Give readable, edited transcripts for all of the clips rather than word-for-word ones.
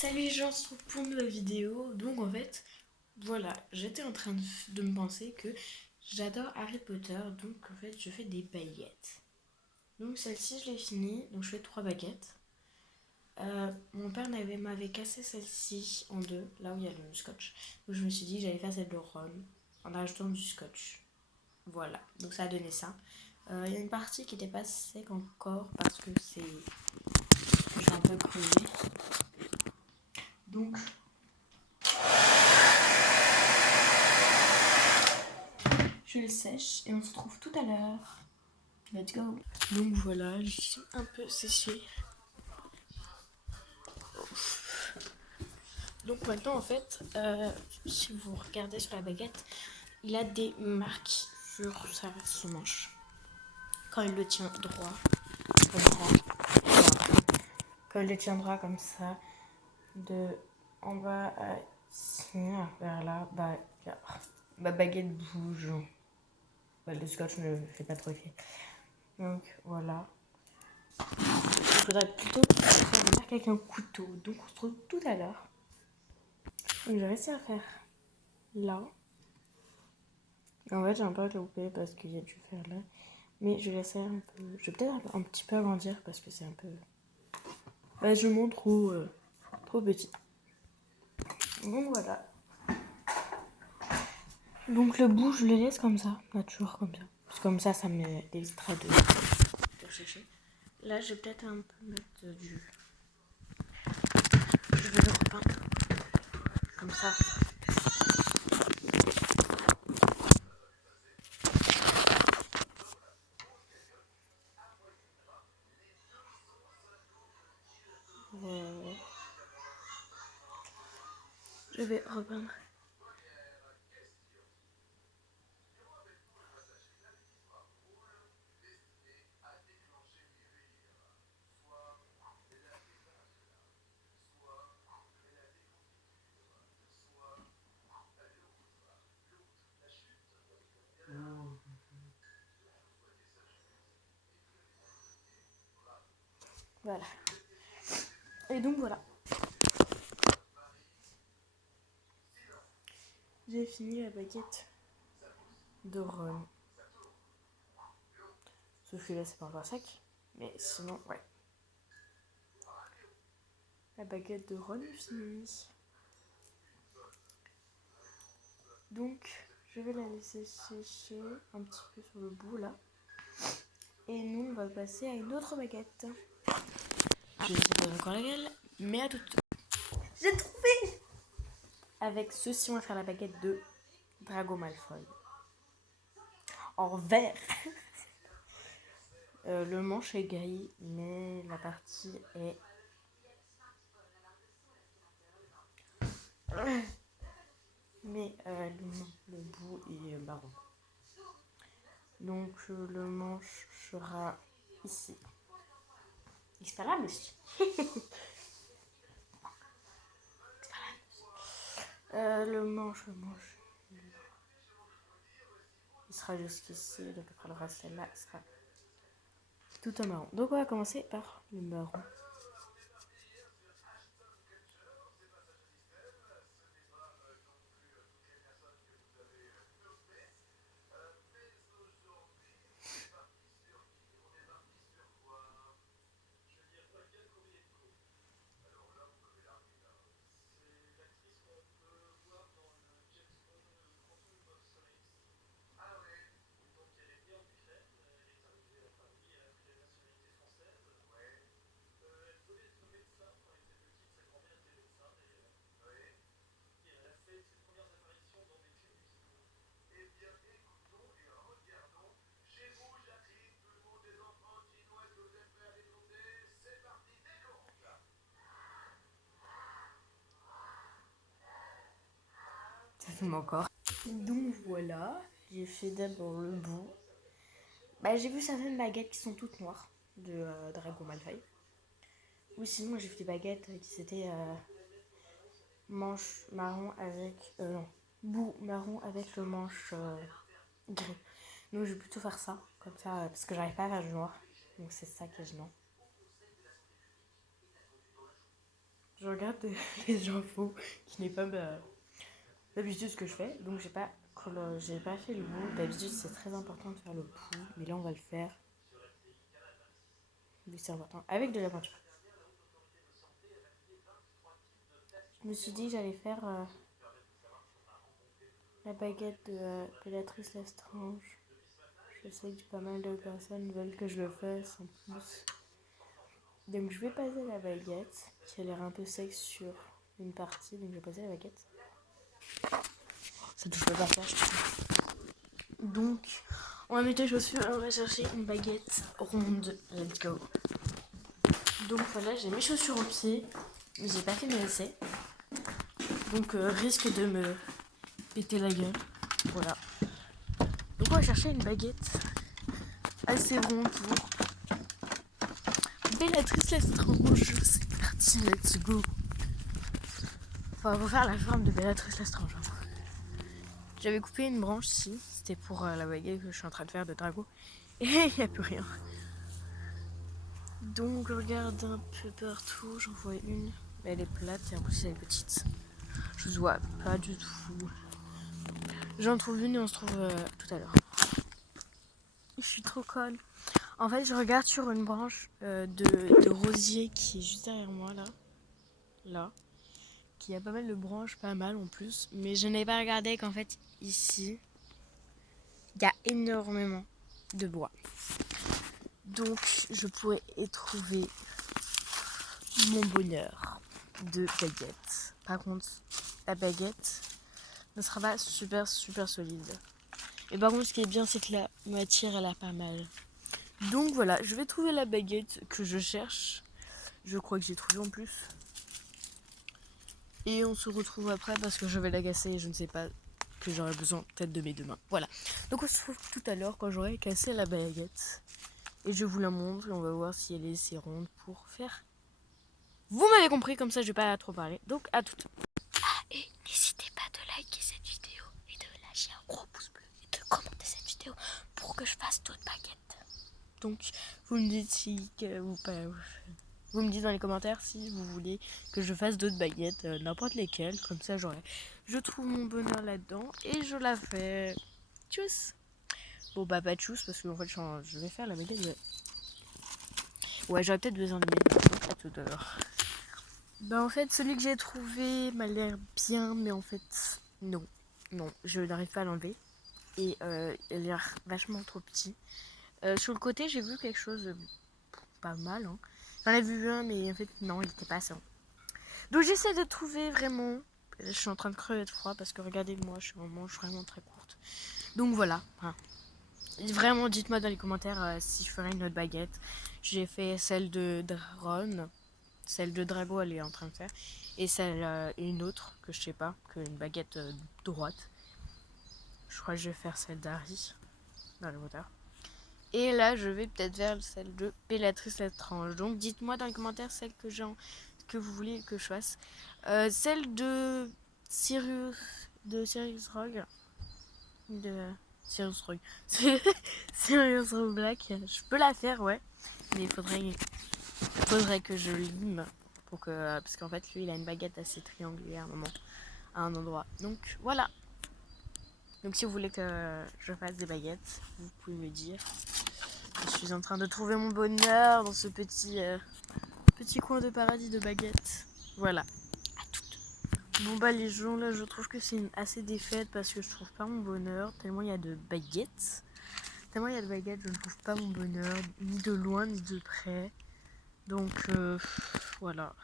Salut les gens, on se retrouve pour une nouvelle vidéo. Donc en fait, voilà, j'étais en train de me penser que j'adore Harry Potter. Donc en fait, je fais des baguettes. Donc celle-ci, je l'ai finie. Donc je fais 3 baguettes. Mon père m'avait cassé celle-ci en deux, là où il y a le scotch. Donc je me suis dit que j'allais faire celle de Ron en ajoutant du scotch. Voilà, donc ça a donné ça. Il y a une partie qui n'était pas sec encore parce que j'ai un peu creusé. Donc je le sèche et on se retrouve tout à l'heure. Let's go. Donc voilà, j'ai un peu séché. Donc maintenant en fait, si vous regardez sur la baguette, il a des marques sur son manche. Quand il le tient droit, comme ça. Voilà. Quand il le tient droit comme ça, de en bas à ici, vers là, bah, ma baguette bouge. Bah, le scotch ne fait pas trop effet. Donc voilà. Il faudrait plutôt faire des marques avec un couteau. Donc on se retrouve tout à l'heure. Donc j'ai réussi à faire là. En fait j'ai un peu loupé parce qu'il y a du fer là. Mais je laisserai un peu. Je vais peut-être un petit peu agrandir parce que c'est un peu. Bah je montre trop petit. Donc voilà. Donc le bout je le laisse comme ça. Là, toujours comme ça. Parce que comme ça m'évitera de chercher. Là je vais peut-être un peu mettre du. Je vais le repeindre. Comme ça. Je vais repeindre. Voilà. Et donc voilà. J'ai fini la baguette de Ron. Sauf que là, c'est pas encore sec. Mais sinon, ouais. La baguette de Ron est finie. Donc, je vais la laisser sécher un petit peu sur le bout là. Et nous, on va passer à une autre baguette. Je ne sais pas encore laquelle, mais à toute. J'ai trouvé. Avec ceci, on va faire la baguette de Drago Malfoy. En vert. Le manche est gris, mais la partie est. Mais le bout est marron. Donc le manche sera ici. Expelliarmus. le manche. Il sera jusqu'ici, donc après le reste là, il sera tout en marron. Donc on va commencer par le marron. Ça fume encore. Donc voilà, j'ai fait d'abord le bout. Bah, j'ai vu certaines baguettes qui sont toutes noires de Drago Malfoy. Ou sinon j'ai fait des baguettes qui étaient manche marron avec. Non, bout marron avec le manche gris. Donc je vais plutôt faire ça, comme ça, parce que j'arrive pas à faire du noir. Donc c'est ça qui est gênant. je regarde les infos qui n'est pas d'habitude ce que je fais. Donc j'ai pas fait le bout. D'habitude c'est très important de faire le bout, mais là on va le faire. Oui, c'est important. Avec de la peinture. Je me suis dit que j'allais faire la baguette de Béatrice Lestrange. Je sais que pas mal de personnes veulent que je le fasse en plus. Donc je vais passer la baguette, qui a l'air un peu sec sur une partie. Donc je vais passer la baguette. Ça touche pas par terre. Donc on va mettre les chaussures et on va chercher une baguette ronde. Let's go. Donc voilà, j'ai mes chaussures aux pieds. J'ai pas fait mes essais. Donc risque de me péter la gueule. Voilà. Donc on va chercher une baguette assez ronde pour Béatrice Lestrange. C'est parti, let's go. Enfin, on va faire la forme de Béatrice Lestrange. J'avais coupé une branche ici. C'était pour la baguette que je suis en train de faire de Drago. Et il n'y a plus rien. Donc je regarde un peu partout. J'en vois une. Mais elle est plate et en plus elle est petite. Je vous vois pas du tout. J'en trouve une et on se trouve tout à l'heure. Je suis trop conne. En fait, je regarde sur une branche de rosier qui est juste derrière moi, là. Qui a pas mal de branches, pas mal en plus. Mais je n'ai pas regardé qu'en fait, ici, il y a énormément de bois. Donc, je pourrais y trouver mon bonheur de baguette. Par contre, la baguette ne sera pas super solide. Et par contre, ce qui est bien, c'est que la matière, elle a pas mal. Donc voilà, je vais trouver la baguette que je cherche. Je crois que j'ai trouvé en plus. Et on se retrouve après parce que je vais la casser et je ne sais pas que j'aurai besoin peut-être de mes deux mains. Voilà. Donc on se retrouve tout à l'heure quand j'aurai cassé la baguette. Et je vous la montre et on va voir si elle est assez ronde pour faire. Vous m'avez compris, comme ça je vais pas trop parler. Donc à toutes. Ah, et n'hésitez pas de liker cette vidéo et de lâcher un gros pouce bleu et de commenter cette vidéo pour que je fasse d'autres baguettes. Donc vous me dites si ou pas. Vous me dites dans les commentaires si vous voulez que je fasse d'autres baguettes, n'importe lesquelles, comme ça je trouve mon bonheur là-dedans et je la fais. Tchuss. Bon bah pas tchuss parce que en fait je vais faire la baguette. Ouais, j'aurais peut-être besoin de mes mains à tout à l'heure. Bah en fait celui que j'ai trouvé m'a l'air bien, mais en fait non, je n'arrive pas à l'enlever et il a l'air vachement trop petit. Sur le côté j'ai vu quelque chose de pas mal, hein. J'en ai vu un, mais en fait, non, il était pas assez. Donc j'essaie de trouver vraiment. Je suis en train de crever de froid parce que regardez-moi, je suis en manche vraiment très courte. Donc voilà. Hein. Vraiment, dites-moi dans les commentaires si je ferai une autre baguette. J'ai fait celle de Ron. Celle de Drago, elle est en train de faire. Et celle, une autre que je sais pas, une baguette droite. Je crois que je vais faire celle d'Harry dans le moteur. Et là, je vais peut-être vers celle de Béatrice Lestrange. Donc, dites-moi dans les commentaires celle que vous voulez que je fasse. Celle de Sirius Rogue. De Sirius Rogue. Sirius Rogue Black. Je peux la faire, ouais. Mais il faudrait que je lime. Parce qu'en fait, lui, il a une baguette assez triangulaire à un endroit. Donc, voilà. Donc, si vous voulez que je fasse des baguettes, vous pouvez me dire. Je suis en train de trouver mon bonheur dans ce petit coin de paradis de baguettes. Voilà. À toutes. Bon bah les gens là, je trouve que c'est assez défaite parce que je trouve pas mon bonheur. Tellement il y a de baguettes. Je ne trouve pas mon bonheur. Ni de loin, ni de près. Donc voilà.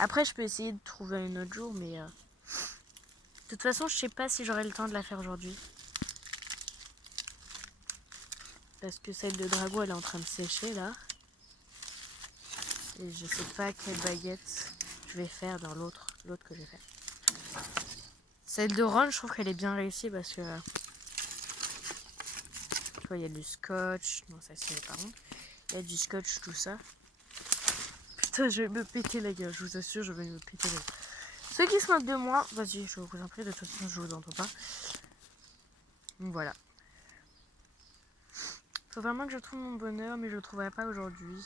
Après je peux essayer de trouver un autre jour, mais de toute façon je sais pas si j'aurai le temps de la faire aujourd'hui. Parce que celle de Drago elle est en train de sécher là. Et je sais pas quelle baguette je vais faire dans l'autre que je vais faire. Celle de Ron, je trouve qu'elle est bien réussie parce que tu vois, il y a du scotch. Non, ça c'est pas bon. Il y a du scotch, tout ça. Putain, je vais me péter la gueule, je vous assure, je vais me péter la gueule. Ceux qui se moquent de moi, vas-y, je vais vous en prie, de toute façon, je vous entends pas. Donc voilà. Faut vraiment que je trouve mon bonheur, mais je le trouverai pas aujourd'hui.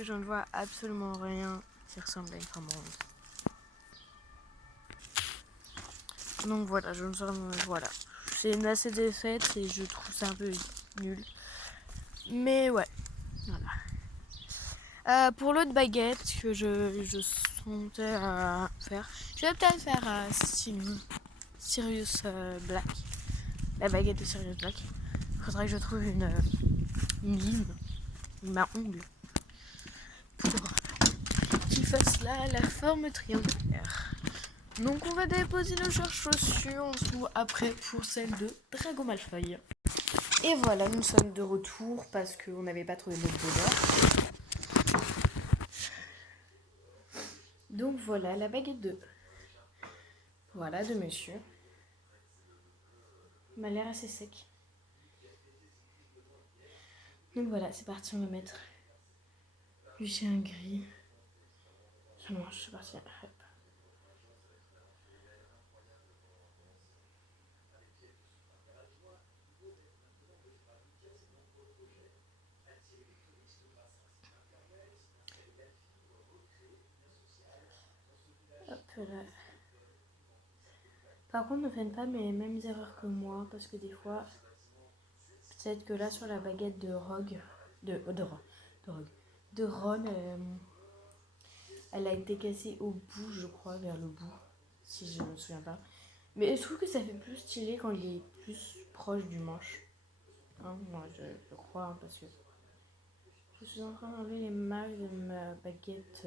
Je ne vois absolument rien qui ressemble à une femme ronde. Donc voilà, voilà. C'est une assez défaite et je trouve ça un peu nul. Mais ouais, voilà. Pour l'autre baguette que je sentais faire, je vais peut-être faire Sirius Black. La baguette de Sirius Black. Il faudrait que je trouve une lime, ma ongle, pour qu'il fasse là la forme triangulaire. Donc on va déposer nos chaussures en dessous après pour celle de Drago Malfoy. Et voilà, nous sommes de retour parce qu'on n'avait pas trouvé notre bonheur. Donc voilà la baguette de monsieur. Il m'a l'air assez sec. Donc voilà, c'est parti, on va mettre du chien gris. Ça marche, c'est parti. Hop. Hop là. Par contre, ne faites pas les mêmes erreurs que moi, parce que des fois, peut-être que là sur la baguette de Rogue, de Ron, elle a été cassée au bout, je crois, vers le bout, si je me souviens pas. Mais je trouve que ça fait plus stylé quand il est plus proche du manche. Hein, moi, je crois, hein, parce que je suis en train d'enlever les mailles de ma baguette.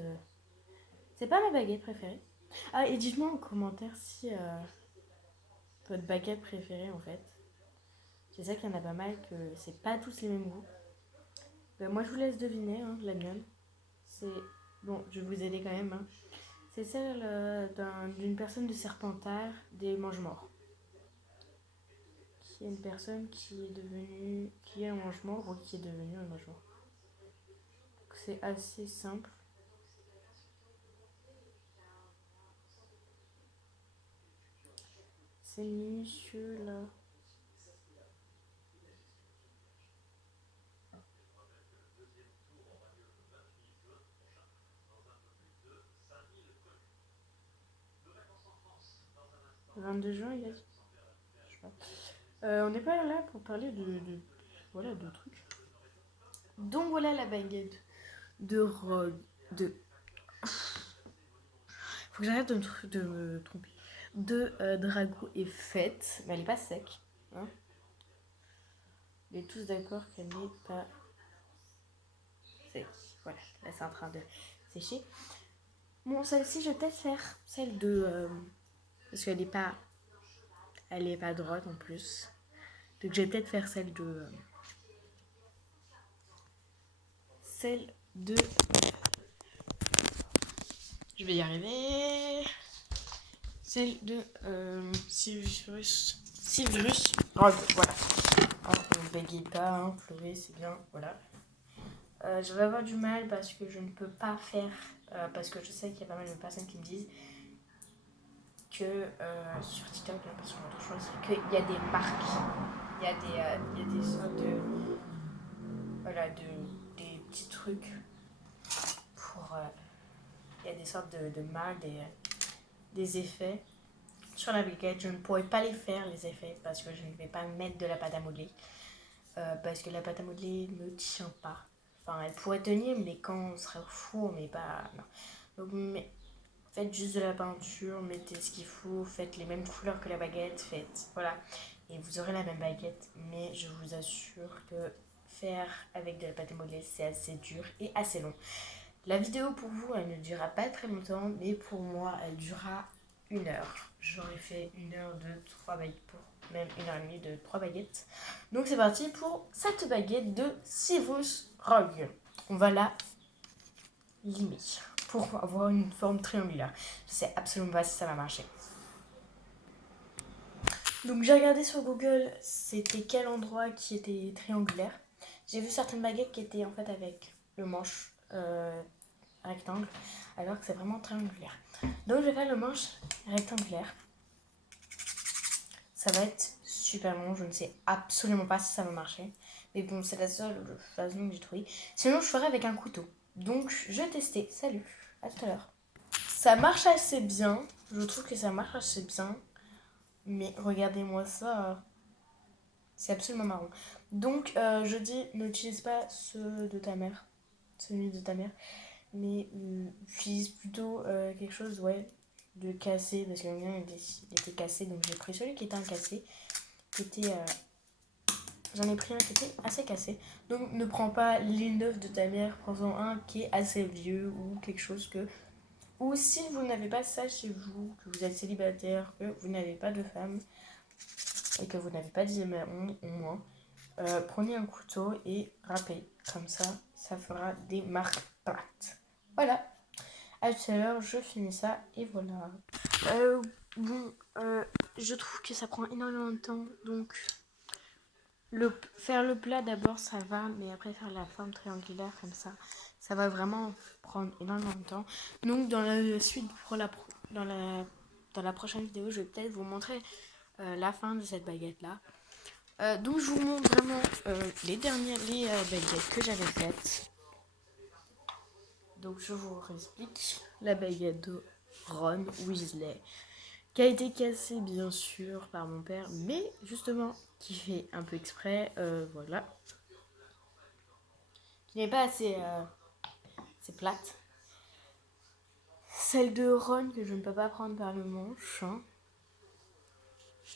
C'est pas ma baguette préférée. Ah, et dites-moi en commentaire si votre baguette préférée, en fait. Je sais qu'il y en a pas mal, que c'est pas tous les mêmes goûts. Ben, moi, je vous laisse deviner, hein, la mienne. C'est... Bon, je vais vous aider quand même. Hein. C'est celle d'une personne de Serpentard des Mange-Morts. Qui est une personne qui est devenue... qui est un mange-mort ou qui est devenue un mange-mort. C'est assez simple. C'est minutieux là. Le 22 juin, il a dit. Je sais pas. On n'est pas là pour parler voilà, de trucs. Donc voilà la baguette de Rogue. Faut que j'arrête de me tromper. De Drago est faite, mais elle est pas sec. Hein. On est tous d'accord qu'elle n'est pas sec. Voilà, là c'est en train de sécher. Bon, celle-ci, je vais peut-être faire celle de... parce qu'elle n'est pas... Elle est pas droite en plus. Donc je vais peut-être faire celle de... celle de... Je vais y arriver. Celle de Severus. Oh, voilà. Oh, ne bégayez pas, hein, pleurer, c'est bien. Voilà. Je vais avoir du mal parce que je ne peux pas faire... parce que je sais qu'il y a pas mal de personnes qui me disent que sur TikTok, pas sur autre chose, qu'il y a des marques. Il y a des sortes de... Voilà, des petits trucs pour... il y a des sortes de marques, des effets sur la baguette. Je ne pourrais pas les faire, les effets, parce que je ne vais pas mettre de la pâte à modeler. Parce que la pâte à modeler ne tient pas. Enfin, elle pourrait tenir, mais quand on sera au four, mais pas... Non. Donc, faites juste de la peinture, mettez ce qu'il faut, faites les mêmes couleurs que la baguette, faites... Voilà. Et vous aurez la même baguette, mais je vous assure que faire avec de la pâte à modeler, c'est assez dur et assez long. La vidéo pour vous, elle ne durera pas très longtemps, mais pour moi, elle durera 1 heure. J'aurais fait 1 heure de 3 baguettes, même 1h30 de 3 baguettes. Donc c'est parti pour cette baguette de Severus Rogue. On va la limer pour avoir une forme triangulaire. Je sais absolument pas si ça va marcher. Donc j'ai regardé sur Google c'était quel endroit qui était triangulaire. J'ai vu certaines baguettes qui étaient en fait avec le manche rectangle, alors que c'est vraiment triangulaire. Donc je vais faire le manche rectangulaire. Ça va être super long, je ne sais absolument pas si ça va marcher. Mais bon, c'est la seule façon que j'ai trouvé. Sinon, je ferai avec un couteau. Donc, je vais tester. Salut, à tout à l'heure. Ça marche assez bien. Je trouve que ça marche assez bien. Mais regardez-moi ça. C'est absolument marrant. Donc, je dis, n'utilise pas ceux de ta mère. Celui de ta mère. Mais utilise plutôt quelque chose, ouais, de cassé. Parce que le mien, il était cassé. Donc, j'ai pris celui qui était un cassé. Qui était... J'en ai pris un qui était assez cassé. Donc, ne prends pas les neufs de ta mère. Prends-en un qui est assez vieux ou quelque chose que... Ou si vous n'avez pas ça chez vous, que vous êtes célibataire, que vous n'avez pas de femme et que vous n'avez pas d'IMA au moins, prenez un couteau et râpez. Comme ça, ça fera des marques plates. Voilà. À tout à l'heure, je finis ça et voilà. Bon, je trouve que ça prend énormément de temps. Donc, faire le plat d'abord, ça va. Mais après, faire la forme triangulaire comme ça va vraiment prendre énormément de temps. Donc, dans la suite, dans la prochaine vidéo, je vais peut-être vous montrer la fin de cette baguette-là. Donc, je vous montre vraiment les baguettes que j'avais faites. Donc, je vous explique la baguette de Ron Weasley, qui a été cassée, bien sûr, par mon père, mais justement, qui fait un peu exprès, voilà. Qui n'est pas assez plate. Celle de Ron, que je ne peux pas prendre par le manche. Hein.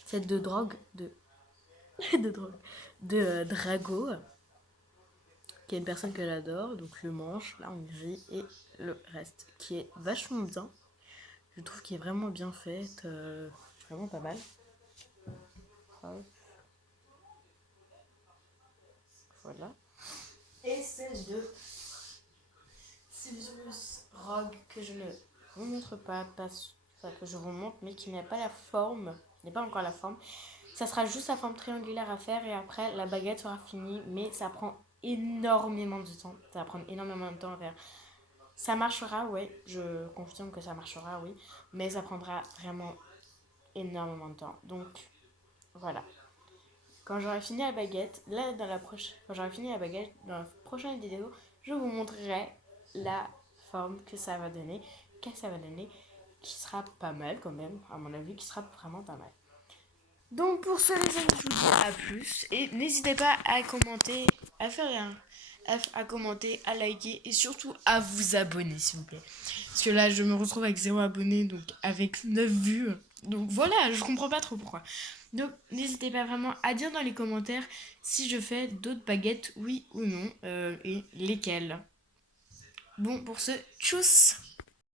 Celle de drogue, de Drago, qui est une personne que j'adore, donc le manche, là en gris, et le reste, qui est vachement bien. Je trouve qu'il est vraiment bien fait, vraiment pas mal. Voilà. Et celle de Sirius Rogue, que je ne vous montre pas, que je vous montre, mais qui n'a pas la forme, n'est pas encore la forme. Ça sera juste la forme triangulaire à faire et après la baguette sera finie, mais ça prend énormément de temps. Ça va prendre énormément de temps à faire. Ça marchera, ouais, je confirme que ça marchera, oui, mais ça prendra vraiment énormément de temps. Donc, voilà. Quand j'aurai fini la baguette, quand j'aurai fini la baguette, dans la prochaine vidéo, je vous montrerai la forme que ça va donner, qui sera pas mal quand même, à mon avis, qui sera vraiment pas mal. Donc pour ce, les amis, je vous dis à plus et n'hésitez pas à commenter, à faire rien, à commenter, à liker et surtout à vous abonner s'il vous plaît. Parce que là je me retrouve avec 0 abonnés, donc avec 9 vues. Donc voilà, je comprends pas trop pourquoi. Donc n'hésitez pas vraiment à dire dans les commentaires si je fais d'autres baguettes, oui ou non, et lesquelles. Bon pour ce, tchuss.